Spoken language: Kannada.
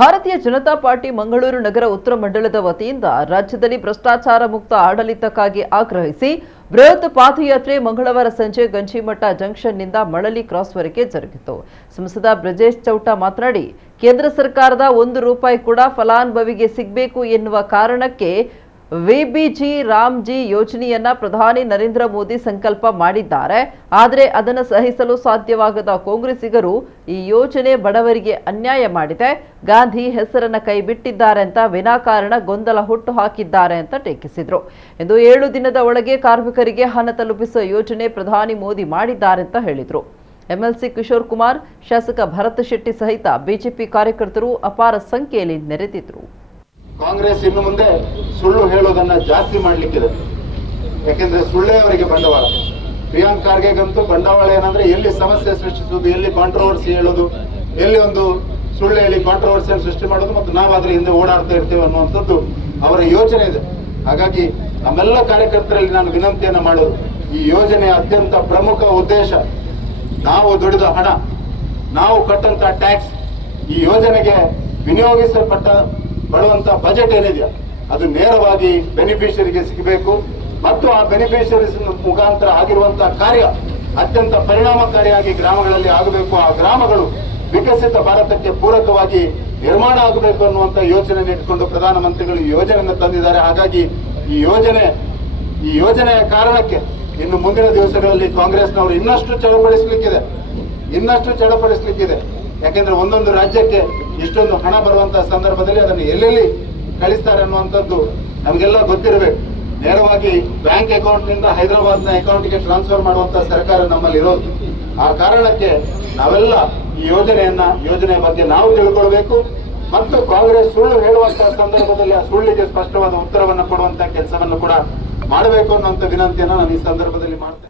ಭಾರತೀಯ ಜನತಾ ಪಾರ್ಟಿ ಮಂಗಳೂರು ನಗರ ಉತ್ತರ ಮಂಡಲದ ವತಿಯಿಂದ ರಾಜ್ಯದಲ್ಲಿ ಭ್ರಷ್ಟಾಚಾರ ಮುಕ್ತ ಆಡಳಿತಕ್ಕಾಗಿ ಆಗ್ರಹಿಸಿ ಬೃಹತ್ ಪಾದಯಾತ್ರೆ ಮಂಗಳವಾರ ಸಂಜೆ ಗಂಜಿಮಠ ಜಂಕ್ಷನ್ನಿಂದ ಮಳಲಿ ಕ್ರಾಸ್ವರೆಗೆ ಜರುಗಿತು. ಸಂಸದ ಬ್ರಜೇಶ್ ಚೌಟ ಮಾತನಾಡಿ, ಕೇಂದ್ರ ಸರ್ಕಾರದ ₹1 ಕೂಡ ಫಲಾನುಭವಿಗೆ ಸಿಗಬೇಕು ಎನ್ನುವ ಕಾರಣಕ್ಕೆ ವಿಬಿಜಿ ರಾಮ್ಜಿ ಯೋಜನೆಯನ್ನ ಪ್ರಧಾನಿ ನರೇಂದ್ರ ಮೋದಿ ಸಂಕಲ್ಪ ಮಾಡಿದ್ದಾರೆ. ಆದರೆ ಅದನ್ನು ಸಹಿಸಲು ಸಾಧ್ಯವಾಗದ ಕಾಂಗ್ರೆಸ್ಸಿಗರು ಈ ಯೋಜನೆ ಬಡವರಿಗೆ ಅನ್ಯಾಯ ಮಾಡಿದೆ, ಗಾಂಧಿ ಹೆಸರನ್ನ ಕೈಬಿಟ್ಟಿದ್ದಾರೆ ಅಂತ ವಿನಾಕಾರಣ ಗೊಂದಲ ಹುಟ್ಟು ಹಾಕಿದ್ದಾರೆ ಅಂತ ಟೀಕಿಸಿದ್ರು. ಇಂದು 7 ದಿನದ ಒಳಗೆ ಕಾರ್ಮಿಕರಿಗೆ ಹಣ ತಲುಪಿಸುವ ಯೋಜನೆ ಪ್ರಧಾನಿ ಮೋದಿ ಮಾಡಿದ್ದಾರೆ ಅಂತ ಹೇಳಿದ್ರು. ಎಂಎಲ್ಸಿ ಕಿಶೋರ್ ಕುಮಾರ್, ಶಾಸಕ ಭರತ್ ಶೆಟ್ಟಿ ಸಹಿತ ಬಿಜೆಪಿ ಕಾರ್ಯಕರ್ತರು ಅಪಾರ ಸಂಖ್ಯೆಯಲ್ಲಿ ನೆರೆದಿದ್ರು. ಕಾಂಗ್ರೆಸ್ ಇನ್ನು ಮುಂದೆ ಸುಳ್ಳು ಹೇಳೋದನ್ನ ಜಾಸ್ತಿ ಮಾಡ್ಲಿಕ್ಕಿದೆ. ಯಾಕೆಂದ್ರೆ ಸುಳ್ಳೇ ಅವರಿಗೆ ಬಂಡವಾಳ. ಪ್ರಿಯಾಂಕ್ ಖರ್ಗೆಗಂತೂ ಬಂಡವಾಳ ಏನಂದ್ರೆ ಎಲ್ಲಿ ಸಮಸ್ಯೆ ಸೃಷ್ಟಿಸುವುದು, ಎಲ್ಲಿ ಕಾಂಟ್ರವರ್ಸಿ ಹೇಳೋದು, ಎಲ್ಲಿ ಒಂದು ಸುಳ್ಳು ಹೇಳಿ ಕಾಂಟ್ರವರ್ಸಿಯನ್ನು ಸೃಷ್ಟಿ ಮಾಡೋದು ಮತ್ತು ನಾವು ಅದ್ರ ಹಿಂದೆ ಓಡಾಡ್ತಾ ಇರ್ತೇವೆ ಅನ್ನುವಂಥದ್ದು ಅವರ ಯೋಜನೆ ಇದೆ. ಹಾಗಾಗಿ ನಮ್ಮೆಲ್ಲ ಕಾರ್ಯಕರ್ತರಲ್ಲಿ ನಾನು ವಿನಂತಿಯನ್ನ ಮಾಡೋದು, ಈ ಯೋಜನೆಯ ಅತ್ಯಂತ ಪ್ರಮುಖ ಉದ್ದೇಶ ನಾವು ದುಡಿದ ಹಣ, ನಾವು ಕಟ್ಟಂತ ಟ್ಯಾಕ್ಸ್, ಈ ಯೋಜನೆಗೆ ಬರುವಂತ ಬಜೆಟ್ ಏನಿದೆಯಾ ಅದು ನೇರವಾಗಿ ಬೆನಿಫಿಷರಿಗೆ ಸಿಗಬೇಕು ಮತ್ತು ಆ ಬೆನಿಫಿಷರೀಸ್ ಮುಖಾಂತರ ಆಗಿರುವಂತಹ ಕಾರ್ಯ ಅತ್ಯಂತ ಪರಿಣಾಮಕಾರಿಯಾಗಿ ಗ್ರಾಮಗಳಲ್ಲಿ ಆಗಬೇಕು. ಆ ಗ್ರಾಮಗಳು ವಿಕಸಿತ ಭಾರತಕ್ಕೆ ಪೂರಕವಾಗಿ ನಿರ್ಮಾಣ ಆಗಬೇಕು ಅನ್ನುವಂತ ಯೋಜನೆ ಇಟ್ಕೊಂಡು ಪ್ರಧಾನಮಂತ್ರಿಗಳು ಈ ಯೋಜನೆಯನ್ನು ತಂದಿದ್ದಾರೆ. ಹಾಗಾಗಿ ಈ ಯೋಜನೆಯ ಕಾರಣಕ್ಕೆ ಇನ್ನು ಮುಂದಿನ ದಿವಸಗಳಲ್ಲಿ ಕಾಂಗ್ರೆಸ್ನವರು ಇನ್ನಷ್ಟು ಚಳಪಡಿಸಲಿಕ್ಕಿದೆ. ಯಾಕೆಂದ್ರೆ ಒಂದೊಂದು ರಾಜ್ಯಕ್ಕೆ ಇಷ್ಟೊಂದು ಹಣ ಬರುವಂತಹ ಸಂದರ್ಭದಲ್ಲಿ ಅದನ್ನು ಎಲ್ಲೆಲ್ಲಿ ಕಳಿಸ್ತಾರೆ ಅನ್ನುವಂಥದ್ದು ನಮಗೆಲ್ಲ ಗೊತ್ತಿರಬೇಕು. ನೇರವಾಗಿ ಬ್ಯಾಂಕ್ ಅಕೌಂಟ್ನಿಂದ ಹೈದರಾಬಾದ್ನ ಅಕೌಂಟ್ಗೆ ಟ್ರಾನ್ಸ್ಫರ್ ಮಾಡುವಂತಹ ಸರ್ಕಾರ ನಮ್ಮಲ್ಲಿ ಇರೋದು. ಆ ಕಾರಣಕ್ಕೆ ನಾವೆಲ್ಲ ಈ ಯೋಜನೆಯ ಬಗ್ಗೆ ನಾವು ತಿಳ್ಕೊಳ್ಬೇಕು ಮತ್ತು ಕಾಂಗ್ರೆಸ್ ಸುಳ್ಳು ಹೇಳುವಂತಹ ಸಂದರ್ಭದಲ್ಲಿ ಆ ಸುಳ್ಳಿಗೆ ಸ್ಪಷ್ಟವಾದ ಉತ್ತರವನ್ನು ಕೊಡುವಂತಹ ಕೆಲಸವನ್ನು ಕೂಡ ಮಾಡಬೇಕು ಅನ್ನುವಂಥ ವಿನಂತಿಯನ್ನು ನಾನು ಈ ಸಂದರ್ಭದಲ್ಲಿ ಮಾಡ್ತೇನೆ.